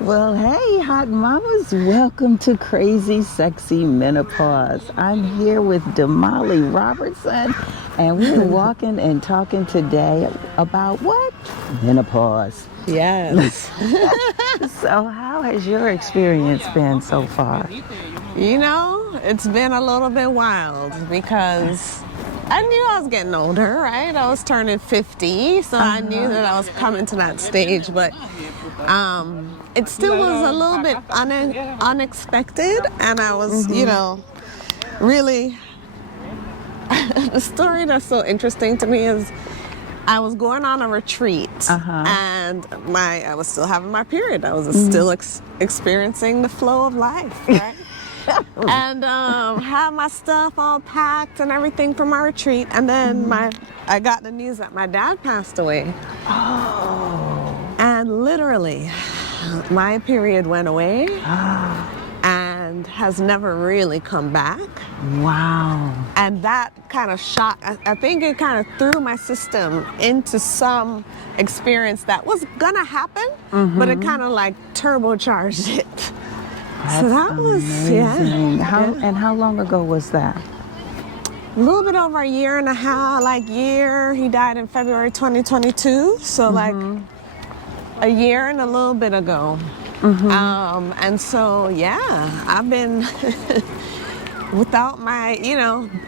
Well, hey, hot mamas, welcome to Crazy Sexy Menopause. I'm here with Damali Robertson, and we're walking and talking today about what? Menopause. Yes. So, how has your experience been so far? You know, it's been a little bit wild because I knew I was getting older, right? I was turning 50, so I knew that I was coming to that stage, but it still was a little bit unexpected, and I was, really. The story that's so interesting to me is I was going on a retreat, and I was still having my period. I was still experiencing the flow of life, right? And had my stuff all packed and everything for my retreat, and then I got the news that my dad passed away. Oh. And literally, my period went away and has never really come back. Wow. And that kind of shocked, I think it kind of threw my system into some experience that was gonna happen, but it kind of like turbocharged it. That's so that amazing. was, How long ago was that? A little bit over a year and a half, he died in February 2022, so like a year and a little bit ago. And so, I've been without my,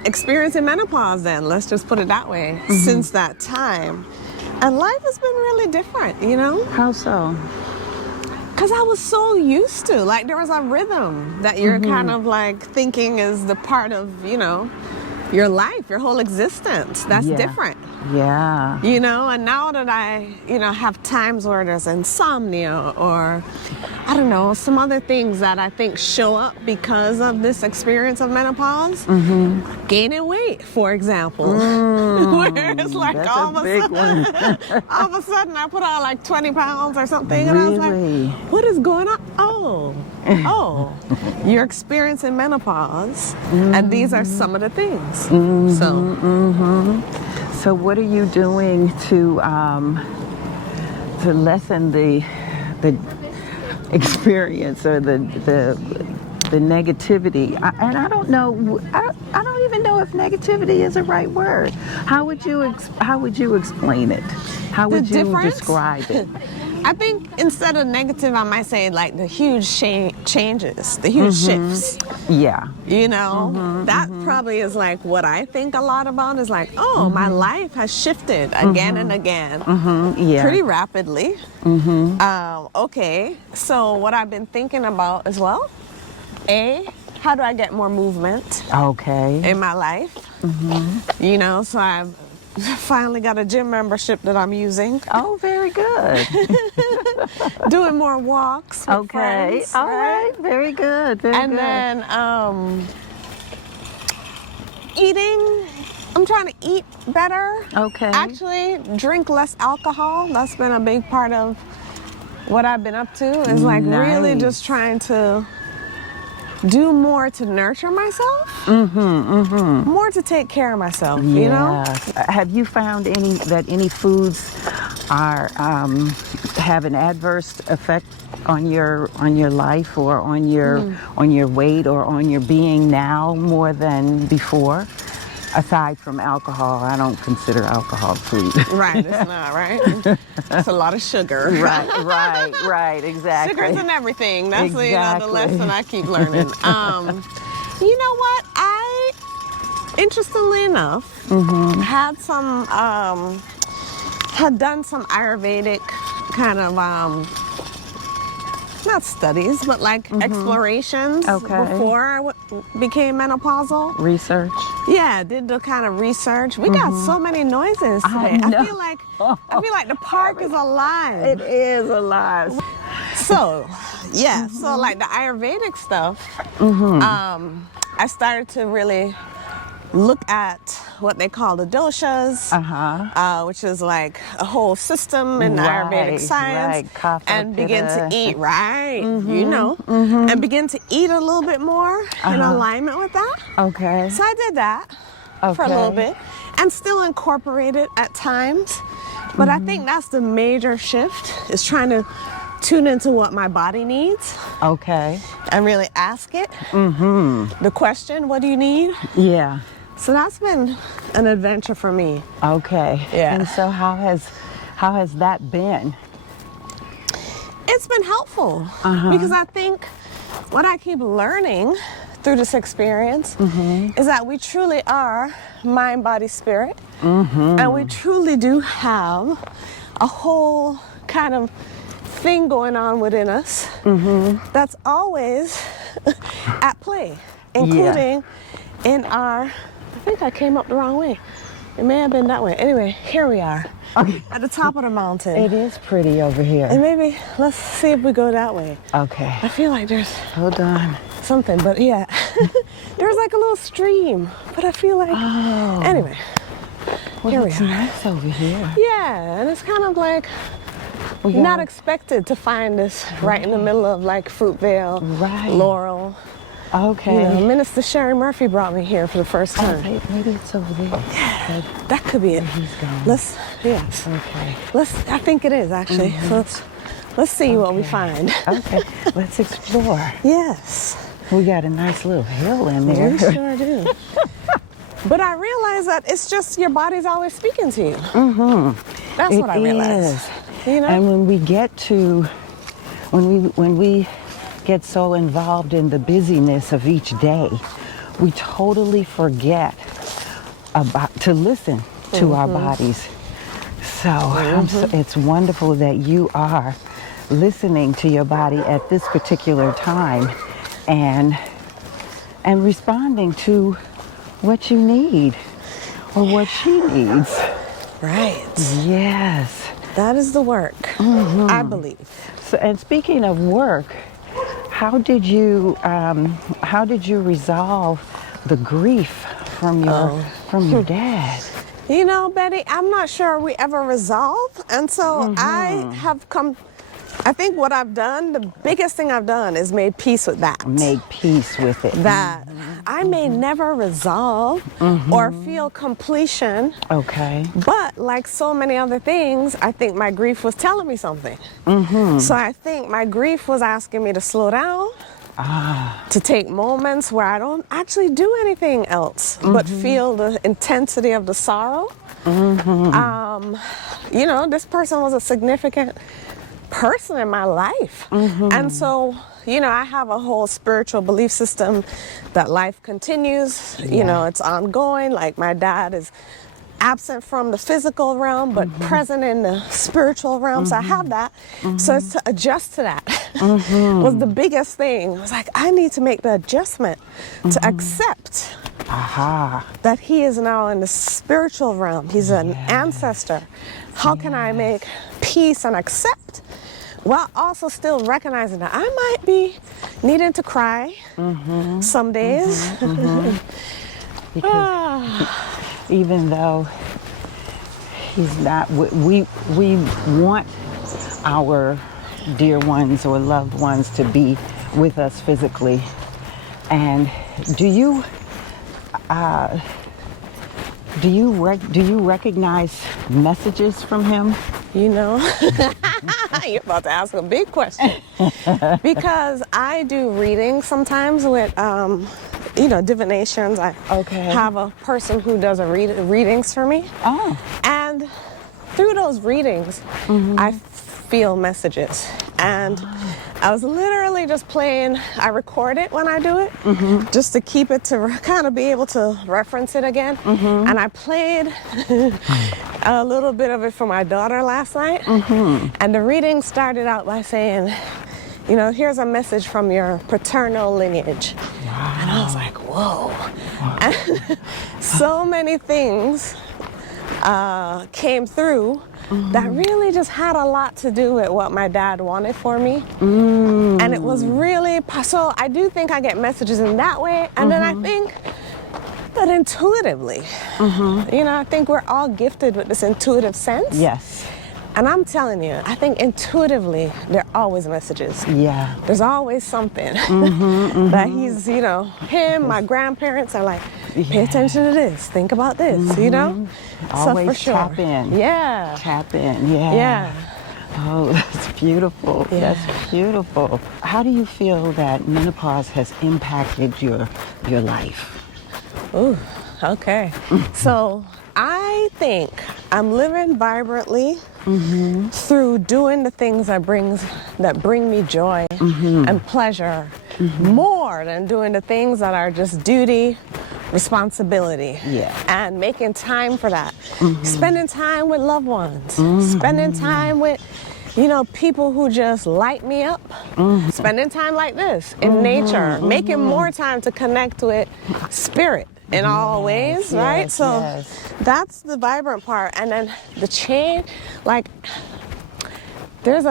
experience in menopause then, let's just put it that way, since that time. And life has been really different, How so? Because I was so used to, there was a rhythm that you're kind of thinking is the part of, your life, your whole existence. That's different. Yeah. And now that I, have times where there's insomnia or, I don't know, some other things that I think show up because of this experience of menopause, gaining weight, for example. Where it's that's all a big one. of a sudden I put on 20 pounds or something, and Really? I was like, what is going on? Oh, you're experiencing menopause, and these are some of the things. So what are you doing to lessen the experience or the negativity? I don't know. I don't even know if negativity is the right word. How would you explain it? How would you describe it? I think instead of negative, I might say the huge changes, the huge shifts. Yeah. That probably is what I think a lot about is my life has shifted again and again, pretty rapidly. Okay, so what I've been thinking about as well, how do I get more movement in my life? So I've finally got a gym membership that I'm using. Oh, very good. Doing more walks with friends, all right. Very good. And then eating. I'm trying to eat better. Okay. Actually, drink less alcohol. That's been a big part of what I've been up to. Is really just trying to do more to nurture myself. More to take care of myself. Have you found any foods are have an adverse effect on your life or on your weight or on your being now more than before? Aside from alcohol, I don't consider alcohol food. Right, it's not, right? It's a lot of sugar. Right, exactly. Sugar's in everything. That's the lesson I keep learning. You know what? I, interestingly enough, had done some Ayurvedic kind of not studies, but explorations before I became menopausal. Research? Yeah, did the kind of research. We got so many noises today. I feel like the park is alive. It is alive. So, so the Ayurvedic stuff, I started to really look at what they call the doshas, which is a whole system in Ayurvedic science, and begin to eat, and begin to eat a little bit more in alignment with that. Okay. So I did that for a little bit, and still incorporate it at times. But I think that's the major shift, is trying to tune into what my body needs Okay. and really ask it the question, what do you need? Yeah. So that's been an adventure for me. Okay. Yeah. And so how has that been? It's been helpful because I think what I keep learning through this experience is that we truly are mind, body, spirit. And we truly do have a whole kind of thing going on within us that's always at play, including in our, I think I came up the wrong way. It may have been that way. Anyway, here we are at the top of the mountain. It is pretty over here. And maybe let's see if we go that way. Okay. I feel like there's Hold on. something, but yeah. There's like a little stream, but I feel like, anyway, Well, here we it's are. nice over here. Yeah, and it's kind of like We not got- expected to find this right in the middle of like Fruitvale, Right. Laurel. Okay. You know, Minister Sherry Murphy brought me here for the first time. Maybe it's over there. That could be it. He's gone. Yes. Okay. I think it is actually. So let's see what we find. Okay. Let's explore. Yes, We got a nice little hill in we there. sure do. But I realize that it's just your body's always speaking to you. That's what I realized. is. You know? And when we get to, when we get so involved in the busyness of each day, we totally forget about to listen to our bodies. So, it's wonderful that you are listening to your body at this particular time and responding to what you need or what she needs. Right. Yes. That is the work, I believe. So, and speaking of work, how did you resolve the grief from your dad? You know, Betty, I'm not sure we ever resolve. And so I think what I've done, the biggest thing I've done is made peace with that. Make peace with it. That I may never resolve or feel completion. Okay. But like so many other things, I think my grief was telling me something. So I think my grief was asking me to slow down, to take moments where I don't actually do anything else but feel the intensity of the sorrow. You know, this person was a significant person in my life. And so, you know, I have a whole spiritual belief system that life continues, you know, it's ongoing. Like my dad is absent from the physical realm, but present in the spiritual realm. So I have that. So it's to adjust to that was the biggest thing. I was like, I need to make the adjustment to accept that he is now in the spiritual realm. He's an ancestor. How can I make peace and accept while also still recognizing that I might be needing to cry some days? Because even though he's not, we want our dear ones or loved ones to be with us physically. And do you recognize messages from him? You know, you're about to ask a big question. Because I do readings sometimes with, you know, divinations. I have a person who does readings for me. Oh. And through those readings, I feel messages. And I was literally just playing, I record it when I do it, just to keep it to kind of be able to reference it again. And I played a little bit of it for my daughter last night. And the reading started out by saying, you know, here's a message from your paternal lineage. Wow. And I was like, whoa. And so many things came through that really just had a lot to do with what my dad wanted for me. And it was really, so I do think I get messages in that way. And then I think that intuitively, you know, I think we're all gifted with this intuitive sense. Yes. And I'm telling you, I think intuitively, there are always messages. Yeah. There's always something that he's, you know, him, my grandparents are like, pay attention to this, think about this, you know? Always so for sure. tap in. Yeah. Tap in, yeah. Yeah. Oh, that's beautiful. Yeah. That's beautiful. How do you feel that menopause has impacted your life? Ooh, okay. So I think I'm living vibrantly through doing the things that bring me joy and pleasure more than doing the things that are just duty, responsibility, Yeah. and making time for that. Spending time with loved ones, spending time with people who just light me up. Spending time like this in nature, making more time to connect with spirit in all ways, right? Yes, So yes. that's the vibrant part. And then the change, like there's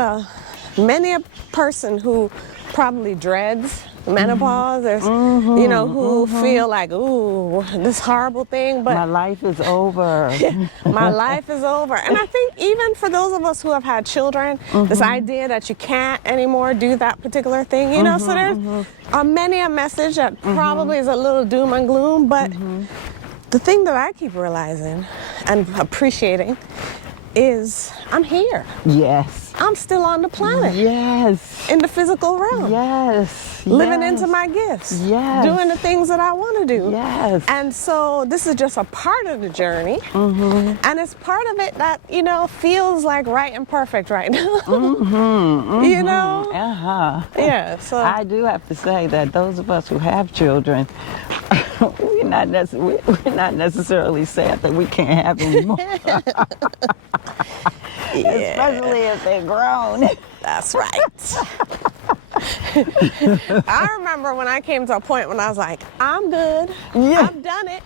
many a person who probably dreads menopause. There's who feel like, ooh, this horrible thing, but My life is over. my life is over. And I think even for those of us who have had children, this idea that you can't anymore do that particular thing, so there's many a message that probably is a little doom and gloom, but the thing that I keep realizing and appreciating is I'm here. Yes. I'm still on the planet. Yes. In the physical realm. Yes. Living Yes. into my gifts. Yes. Doing the things that I want to do. Yes. And so this is just a part of the journey. And it's part of it that, feels like right and perfect right now. Uh-huh. Yeah. So I do have to say that those of us who have children, we're not necessarily sad that we can't have any more. Especially if they're grown. that's right. I remember when I came to a point when I was like, I'm good. Yeah. I've done it.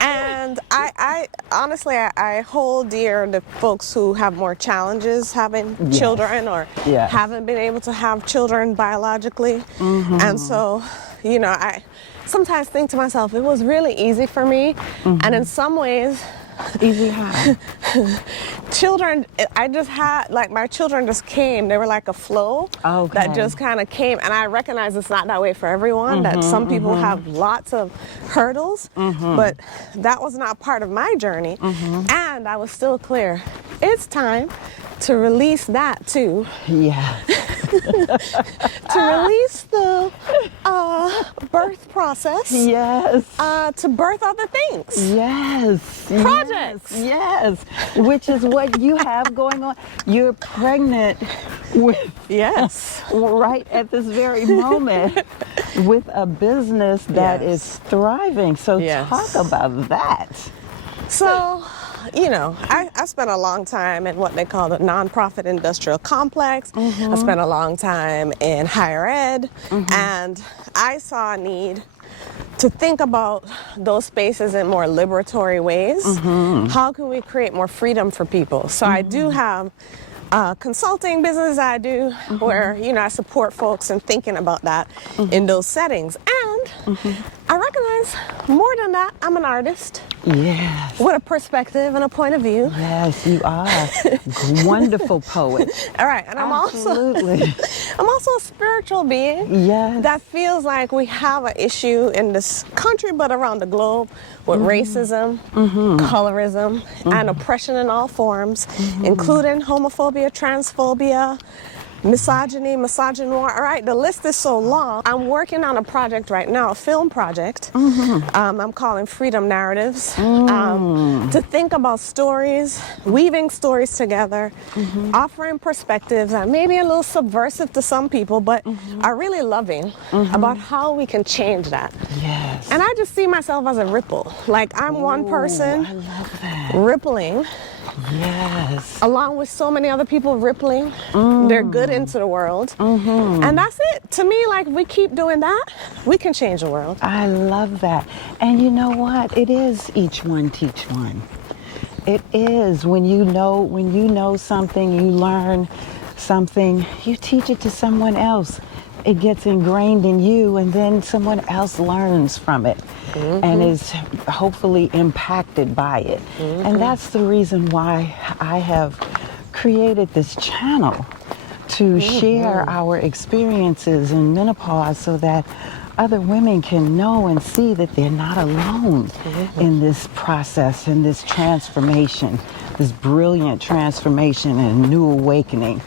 And I honestly, I hold dear the folks who have more challenges having Yes. children or Yes. haven't been able to have children biologically. And so, I sometimes think to myself, it was really easy for me. And in some ways, Easy how? children, I just had, like, my children just came. They were like a flow Okay. that just kind of came. And I recognize it's not that way for everyone, that some people have lots of hurdles, but that was not part of my journey. And I was still clear. It's time to release that too. Yeah. To release the birth process. Yes. To birth other things. Yes. Projects. Yes. Which is what you have going on. You're pregnant with, Yes. right at this very moment, with a business that Yes. is thriving. So Yes. talk about that. So, I spent a long time in what they call the nonprofit industrial complex. I spent a long time in higher ed, and I saw a need to think about those spaces in more liberatory ways. How can we create more freedom for people? So I do have a consulting business I do where, I support folks in thinking about that in those settings. And I recognize more than that, I'm an artist. Yes. With a perspective and a point of view. Yes, you are. Wonderful poet. All right, and Absolutely. I'm also a spiritual being. Yes. That feels like we have an issue in this country, but around the globe, with racism, colorism, and oppression in all forms, including homophobia, transphobia, misogyny, misogynoir. All right, the list is so long. I'm working on a project right now, a film project. I'm calling Freedom Narratives, to think about stories, weaving stories together, offering perspectives that may be a little subversive to some people, but are really loving about how we can change that. Yes. And I just see myself as a ripple. Like I'm one person I love that. rippling Yes. along with so many other people rippling their good into the world. And that's it. To me, like, we keep doing that, we can change the world. I love that. And you know what? It is each one teach one. It is when you know something, you learn something, you teach it to someone else. It gets ingrained in you, and then someone else learns from it and is hopefully impacted by it. And that's the reason why I have created this channel to share our experiences in menopause so that other women can know and see that they're not alone in this process, in this transformation this brilliant transformation and a new awakening.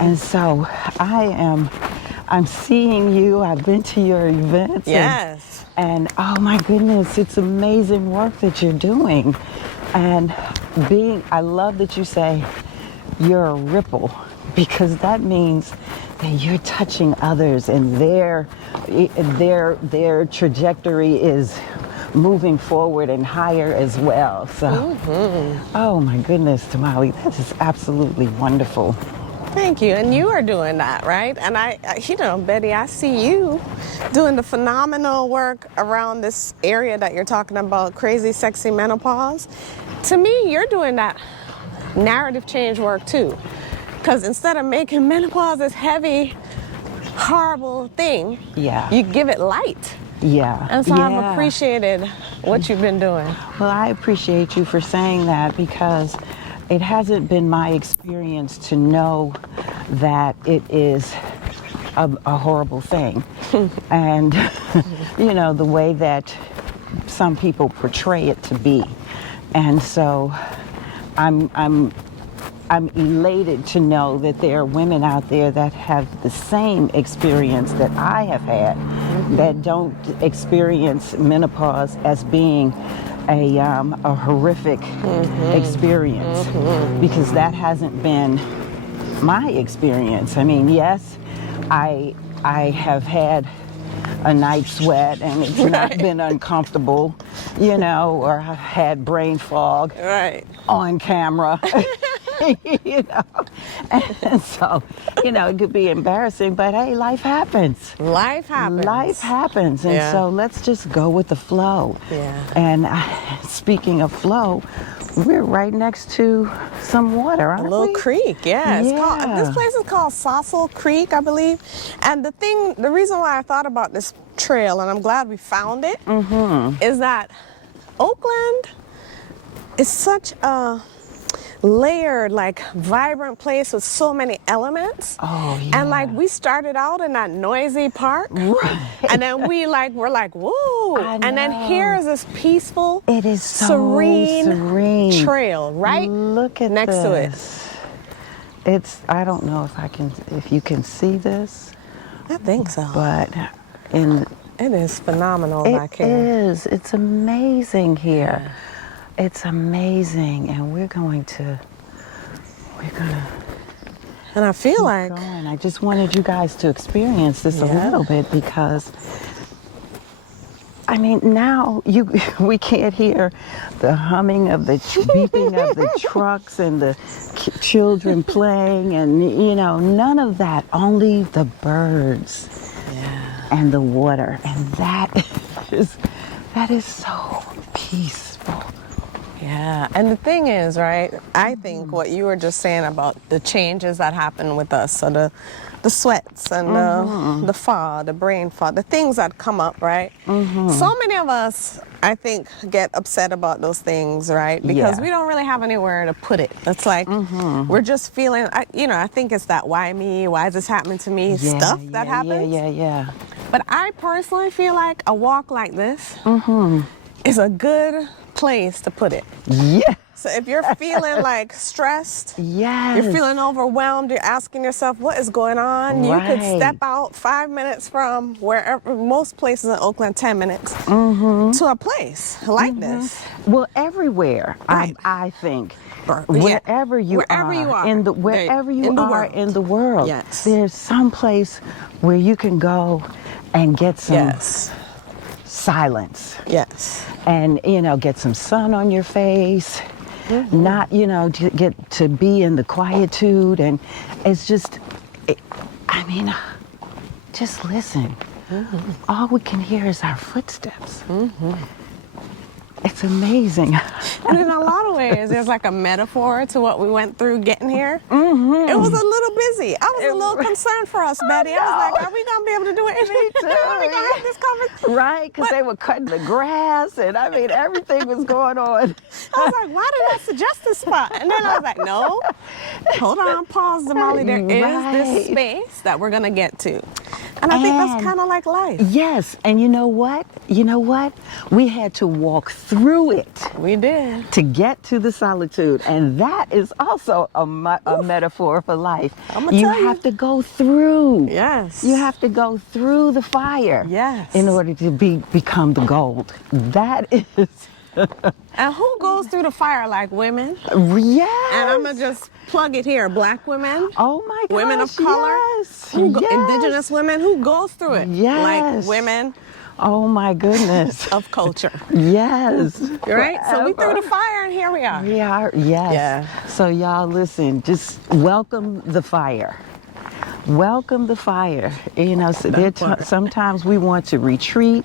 And so I'm seeing you. I've been to your events. Yes. And oh my goodness, it's amazing work that you're doing. And I love that you say you're a ripple, because that means that you're touching others and their trajectory is moving forward and higher as well. So, oh my goodness, Damali, that is absolutely wonderful. Thank you. And you are doing that, right? And Betty, I see you doing the phenomenal work around this area that you're talking about, crazy, sexy menopause. To me, you're doing that narrative change work too. Because instead of making menopause this heavy, horrible thing, you give it light. Yeah. And so I've appreciated what you've been doing. Well, I appreciate you for saying that, because it hasn't been my experience to know that it is a horrible thing. And, the way that some people portray it to be. And so I'm elated to know that there are women out there that have the same experience that I have had, that don't experience menopause as being a horrific experience, because that hasn't been my experience. I mean, yes, I have had a night sweat and it's not been uncomfortable, or I've had brain fog on camera. And so, it could be embarrassing, but hey, life happens. Life happens. And so let's just go with the flow. And speaking of flow, we're right next to some water, aren't we? A little creek, this place is called Sassel Creek, I believe. And the reason why I thought about this trail, and I'm glad we found it, is that Oakland is such a layered, vibrant place with so many elements. And we started out in that noisy park, and then we're like, whoa, and then here's this peaceful, it is so serene trail Look at next to it. I don't know if you can see this. I think so. But it is phenomenal back here. It's amazing here. It's amazing, and we're gonna. And I feel like going. I just wanted you guys to experience this a little bit, because I mean, now we can't hear the humming of the beeping of the trucks and the children playing, and none of that. Only the birds and the water, and that is so peaceful. Yeah, and the thing is, right, I think what you were just saying about the changes that happen with us, so the sweats and the fog, the brain fog, the things that come up, right? So many of us, I think, get upset about those things, right? Because we don't really have anywhere to put it. It's like we're just feeling, I think it's that why me, why is this happening to me stuff that happens. But I personally feel like a walk like this is a good place to put it. So if you're feeling stressed, you're feeling overwhelmed, you're asking yourself what is going on, you could step out 5 minutes from wherever, most places in Oakland 10 minutes, to a place like this. Well, everywhere, I think. Wherever you are in the world, there's some place where you can go and get some silence. And get some sun on your face. Not to get to be in the quietude, and it's just just listen. All we can hear is our footsteps. It's amazing. And in a lot of ways, there's like a metaphor to what we went through getting here. It was a little busy. I was a little concerned for us, Betty. I was like, are we going to be able to do it? Are we going to have this conversation? Right, because they were cutting the grass, and everything was going on. I was like, why did I suggest this spot? And then I was like, no, hold on, pause, Damali. There is this space that we're going to get to. And I think that's kind of like life. Yes, and you know what? You know what? We had to walk through it. We did. To get to the solitude, and that is also a metaphor for life. I'm gonna You tell you. have to go through. Yes. You have to go through the fire. Yes. In order to become the gold. That is. And who goes through the fire like women? Yes. And I'm gonna just plug it here: Black women. Oh my gosh. Women of color. Yes. Indigenous women. Who goes through it? Yes. Like women. Oh my goodness. Of culture. Yes. Right? So we threw the fire and here we are. We are, yes. Yeah. So y'all listen, just welcome the fire. Welcome the fire. You know, so sometimes we want to retreat.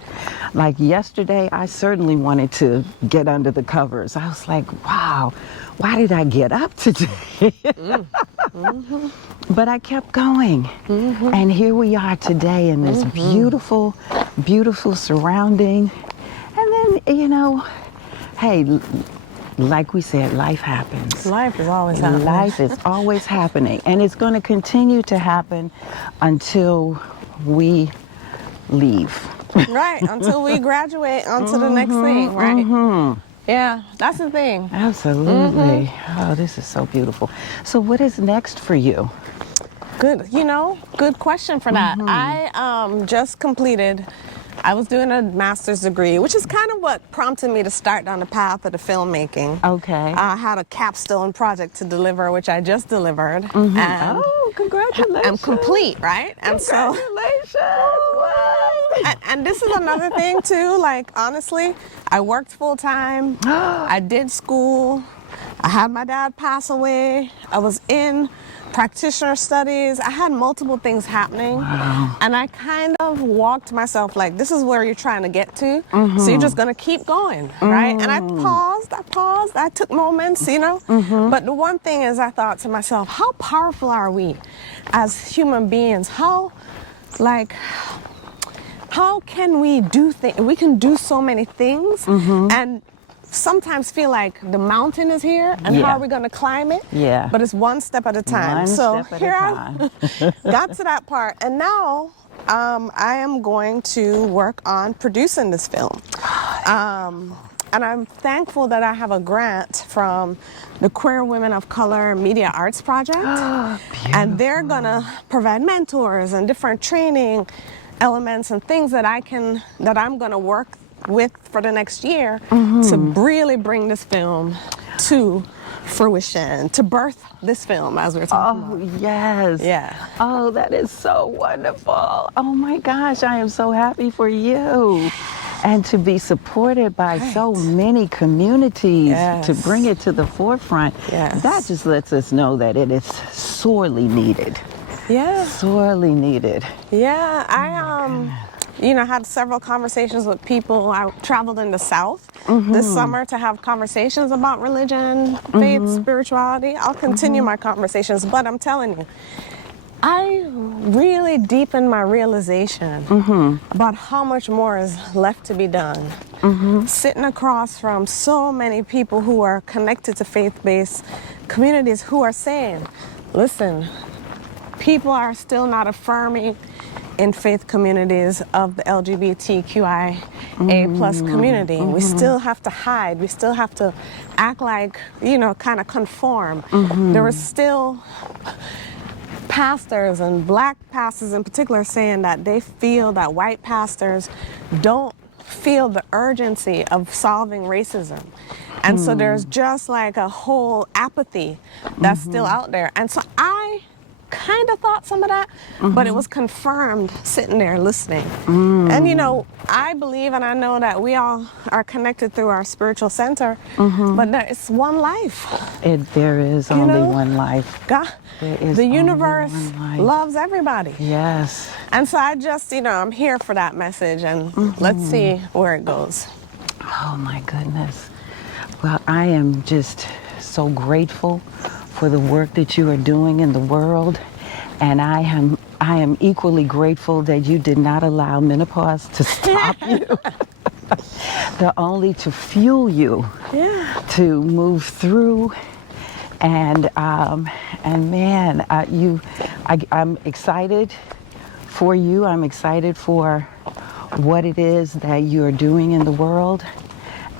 Like yesterday, I certainly wanted to get under the covers. I was like, wow, why did I get up today? But I kept going. And here we are today in this beautiful, beautiful surrounding. And then, you know, hey, like we said, life happens. Life is always happening. Life is always happening. And it's going to continue to happen until we leave. Right, until we graduate onto the next thing, right? Yeah, that's the thing. Absolutely. Oh, this is so beautiful. So what is next for you? Good, you know, good question for that. I just completed, I was doing a master's degree, which is kind of what prompted me to start down the path of the filmmaking. Okay. I had a capstone project to deliver, which I just delivered. And Oh, congratulations. I'm complete, right? And Congratulations. and this is another thing too, like honestly, I worked full time. I did school. I had my dad pass away. I was in practitioner studies. I had multiple things happening. Wow. And I kind of walked myself like, this is where you're trying to get to. So you're just going to keep going, right? And I paused, I took moments, you know. But the one thing is I thought to myself, how powerful are we as human beings? How can we do things? We can do so many things and sometimes feel like the mountain is here and how are we going to climb it? Yeah. But it's one step at a time. One so step at here a time. I got to that part, and now I am going to work on producing this film. And I'm thankful that I have a grant from the Queer Women of Color Media Arts Project. And they're going to provide mentors and different training elements and things that I'm going to work with for the next year to really bring this film to fruition, to birth this film as we're talking about. Oh, yes. Yeah. Oh, that is so wonderful. Oh my gosh, I am so happy for you. And to be supported by so many communities to bring it to the forefront, that just lets us know that it is sorely needed. Yeah. Sorely needed. Yeah, I had several conversations with people. I traveled in the South this summer to have conversations about religion, faith, spirituality. I'll continue my conversations, but I'm telling you, I really deepened my realization about how much more is left to be done. Sitting across from so many people who are connected to faith-based communities who are saying, listen, people are still not affirming in faith communities of the LGBTQIA plus community. We still have to hide. We still have to act like, kind of conform. There are still pastors and black pastors in particular saying that they feel that white pastors don't feel the urgency of solving racism. And so there's just like a whole apathy that's still out there. And so I kind of thought some of that, but it was confirmed sitting there listening. And I believe and I know that we all are connected through our spiritual center, but it's one life. There is only one life. God, the universe loves everybody. Yes. And so I just, I'm here for that message, and let's see where it goes. Oh my goodness. Well, I am just so grateful for the work that you are doing in the world, and I am equally grateful that you did not allow menopause to stop you, but only to fuel you to move through. And man, I'm excited for you. I'm excited for what it is that you're doing in the world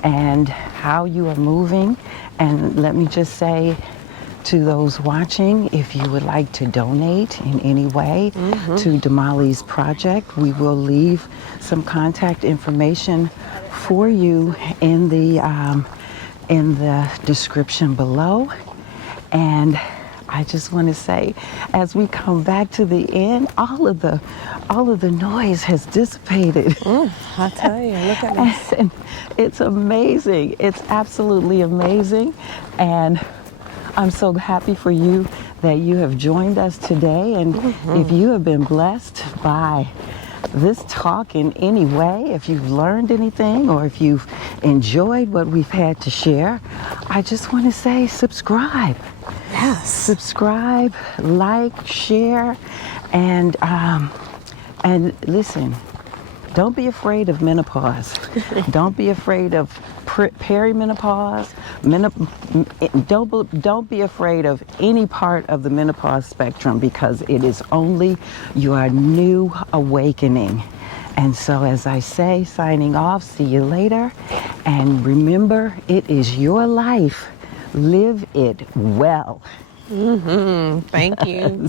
and how you are moving. And let me just say to those watching, if you would like to donate in any way to Damali's project, we will leave some contact information for you in the description below. And I just want to say, as we come back to the end, all of the noise has dissipated. I tell you, look at this. And it's amazing. It's absolutely amazing. And I'm so happy for you that you have joined us today. And if you have been blessed by this talk in any way, if you've learned anything or if you've enjoyed what we've had to share, I just want to say subscribe. Yes. Subscribe, like, share, and listen. Don't be afraid of menopause. Don't be afraid of perimenopause. Don't be afraid of any part of the menopause spectrum, because it is only your new awakening. And so, as I say, signing off, see you later. And remember, it is your life. Live it well. Thank you.